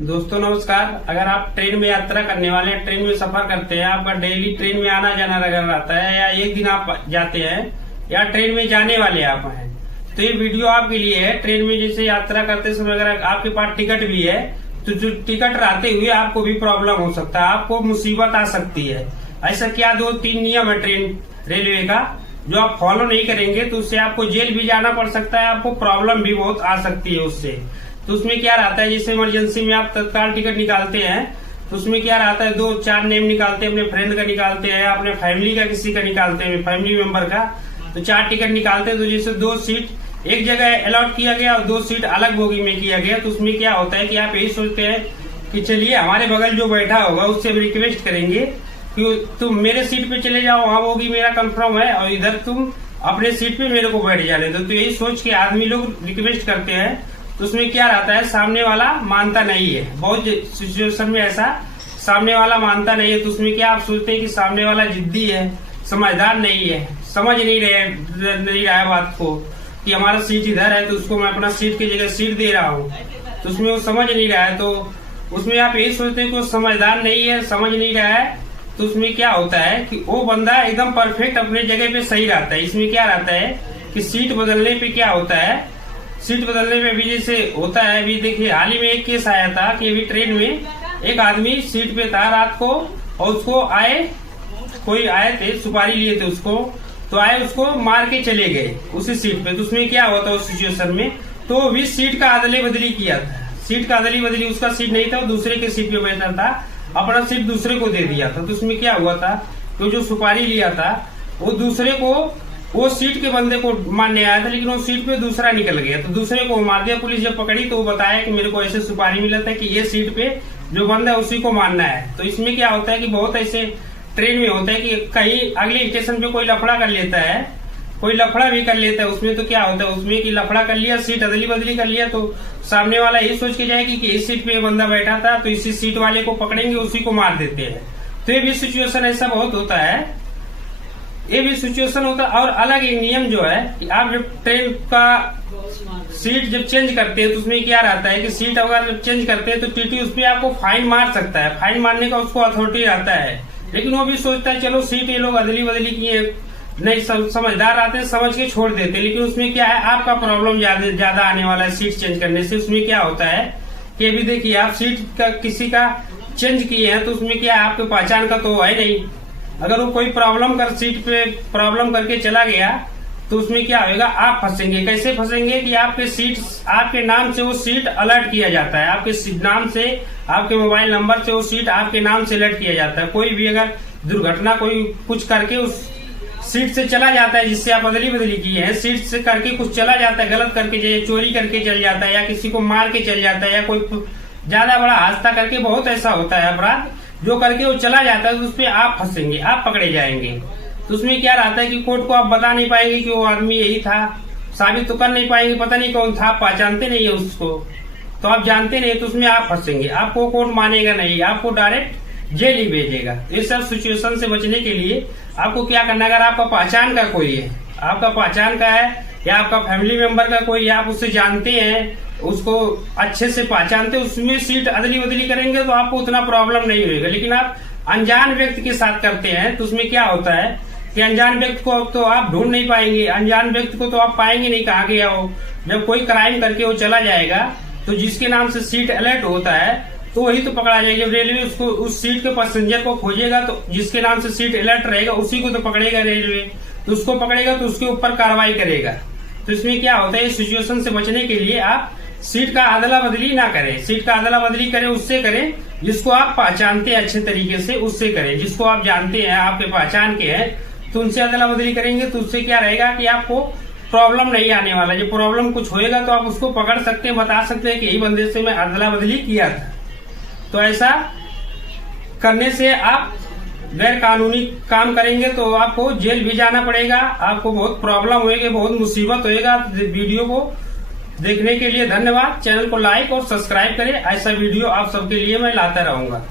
दोस्तों नमस्कार। अगर आप ट्रेन में यात्रा करने वाले हैं, ट्रेन में सफर करते हैं, आपका डेली ट्रेन में आना जाना अगर रहता है या एक दिन आप जाते हैं या ट्रेन में जाने वाले आप हैं, तो ये वीडियो आपके लिए है। ट्रेन में जैसे यात्रा करते समय अगर आपके पास टिकट भी है तो जो टिकट रहते हुए आपको भी प्रॉब्लम हो सकता है, आपको मुसीबत आ सकती है। ऐसा क्या 2-3 नियम है ट्रेन रेलवे का, जो आप फॉलो नहीं करेंगे तो उससे आपको जेल भी जाना पड़ सकता है, आपको प्रॉब्लम भी बहुत आ सकती है उससे। तो उसमें क्या रहता है, जैसे इमरजेंसी में आप तत्काल टिकट निकालते हैं तो उसमें क्या रहता है 2-4 नेम निकालते हैं, अपने फ्रेंड का निकालते हैं, अपने फैमिली का किसी का निकालते हैं, फैमिली मेंबर का। तो 4 टिकट निकालते हैं, तो जैसे 2 सीट एक जगह अलॉट किया गया और 2 सीट अलग बोगी में किया गया, तो उसमें क्या होता है कि आप यही सोचते हैं कि चलिए हमारे बगल जो बैठा होगा उससे हम रिक्वेस्ट करेंगे कि तुम मेरे सीट पे चले जाओ, वहां बोगी मेरा कंफर्म है, और इधर तुम अपने सीट पे मेरे को बैठ जाने दो। तो यही सोच के आदमी लोग रिक्वेस्ट करते हैं। तो उसमें क्या रहता है, सामने वाला मानता नहीं है। बहुत सिचुएशन में ऐसा सामने वाला मानता नहीं है, तो उसमें क्या आप सोचते हैं कि सामने वाला जिद्दी है, समझदार नहीं है, समझ नहीं रहा है बात को कि हमारा सीट इधर है तो उसको मैं अपना सीट की जगह सीट दे रहा हूँ, तो उसमें वो समझ नहीं रहा है। तो उसमें आप यही सोचते हैं कि वो समझदार नहीं है, समझ नहीं रहा है। तो उसमें क्या होता है कि वो बंदा एकदम परफेक्ट अपने जगह पे सही रहता है। इसमें क्या रहता है कि सीट बदलने पे क्या होता है, सीट बदलने में भी जैसे होता है, अभी देखिए हाल ही में एक केस आया था कि अभी ट्रेन में एक आदमी सीट पे था रात को, और उसको कोई आए थे, सुपारी लिए थे उसको, तो आए उसको मार के चले गए उसी सीट पे। तो उसमें क्या हुआ था उस सिचुएशन में, तो भी सीट का अदले बदली किया था। सीट का अदली बदली, उसका सीट नहीं था, वो दूसरे के सीट पे बैठा था, अपना सीट दूसरे को दे दिया था। तो उसमें क्या हुआ था, तो जो सुपारी लिया था वो दूसरे को, वो सीट के बंदे को मारने आया था, लेकिन वो सीट पे दूसरा निकल गया, तो दूसरे को मार दिया। पुलिस जब पकड़ी तो वो बताया कि मेरे को ऐसे सुपारी मिला था कि ये सीट पे जो बंदा है उसी को मारना है। तो इसमें क्या होता है कि बहुत ऐसे ट्रेन में होता है कि कहीं अगले स्टेशन पे कोई लफड़ा कर लेता है, कोई लफड़ा भी कर लेता है उसमें। तो क्या होता है उसमें कि लफड़ा कर लिया, सीट अदली बदली कर लिया, तो सामने वाला यही सोच के जाएगी कि इस सीट पे बंदा बैठा था तो इसी सीट वाले को पकड़ेंगे, उसी को मार देते हैं। तो ये भी सिचुएशन ऐसा बहुत होता है, ये भी सिचुएशन होता है। और अलग एक नियम जो है कि आप जब ट्रेन का सीट जब चेंज करते हैं तो उसमें क्या रहता है कि सीट अगर जब चेंज करते हैं तो टीटी उस पर आपको फाइन मार सकता है, फाइन मारने का उसको अथॉरिटी रहता है। लेकिन वो भी सोचता है चलो सीट ये लोग अदली बदली किए, नहीं समझदार आते हैं, समझ के छोड़ देते हैं। लेकिन उसमें क्या है, आपका प्रॉब्लम ज्यादा आने वाला है सीट चेंज करने से। उसमें क्या होता है कि अभी देखिए आप सीट का किसी का चेंज किए हैं तो उसमें क्या है, आपके पहचान का तो है नहीं। अगर वो कोई प्रॉब्लम कर सीट पे प्रॉब्लम करके चला गया तो उसमें क्या होगा, आप फंसेंगे। कैसे फंसेंगे कि आपके सीट, आपके नाम से वो सीट अलर्ट किया जाता है, आपके नाम से, आपके मोबाइल नंबर से वो सीट आपके नाम से अलर्ट किया जाता है। कोई भी अगर दुर्घटना कोई कुछ करके उस सीट से चला जाता है जिससे आप अदली बदली किए हैं, सीट से करके कुछ चला जाता है, गलत करके चोरी करके चल जाता है, या किसी को मार के चल जाता है, या कोई ज्यादा बड़ा हादसा करके, बहुत ऐसा होता है अपराध जो करके वो चला जाता है, तो उसपे आप फंसेंगे, आप पकड़े जाएंगे। तो उसमें क्या रहता है कि कोर्ट को आप बता नहीं पाएंगे कि वो आदमी यही था, साबित तो कर नहीं पाएंगे, पता नहीं कौन था, आप पहचानते नहीं है उसको, तो आप जानते नहीं, तो उसमें आप फंसेंगे, आपको कोर्ट मानेगा नहीं, आपको डायरेक्ट जेल ही भेजेगा। इस सब सिचुएशन से बचने के लिए आपको क्या करना है, अगर आपका पहचान का कोई है, आपका पहचान का है, या आपका फैमिली मेंबर का कोई, या आप उससे जानते हैं, उसको अच्छे से पहचानते, उसमें सीट अदली बदली करेंगे तो आपको उतना प्रॉब्लम नहीं होगा। लेकिन आप अनजान व्यक्ति के साथ करते हैं तो उसमें क्या होता है कि अनजान व्यक्ति को तो आप ढूंढ नहीं पाएंगे, अनजान व्यक्ति को तो आप पाएंगे नहीं कहाँ गया हो। जब कोई क्राइम करके वो चला जाएगा तो जिसके नाम से सीट अलर्ट होता है तो वही तो पकड़ा जाएगा। जब रेलवे उसको उस सीट के पैसेंजर को खोजेगा तो जिसके नाम से सीट अलर्ट रहेगा उसी को तो पकड़ेगा रेलवे, तो उसको पकड़ेगा तो उसके ऊपर कार्रवाई करेगा। तो इसमें क्या होता है, इस सिचुएशन से बचने के लिए आप सीट का अदला बदली ना करें। सीट का अदला बदली करें उससे करें जिसको आप पहचानते हैं अच्छे तरीके से, उससे करें। जिसको आप जानते हैं, आपके पहचान के हैं, तो उनसे अदला बदली करेंगे तो उससे क्या रहेगा कि आपको प्रॉब्लम नहीं आने वाला। जब प्रॉब्लम कुछ होएगा तो आप उसको पकड़ सकते हैं, बता सकते हैं कि यही बंदे से मैं अदला बदली किया था। तो ऐसा करने से आप गैर कानूनी काम करेंगे तो आपको जेल भी जाना पड़ेगा, आपको बहुत प्रॉब्लम होएगी, बहुत मुसीबत होएगा। वीडियो को देखने के लिए धन्यवाद। चैनल को लाइक और सब्सक्राइब करें, ऐसा वीडियो आप सबके लिए मैं लाता रहूंगा।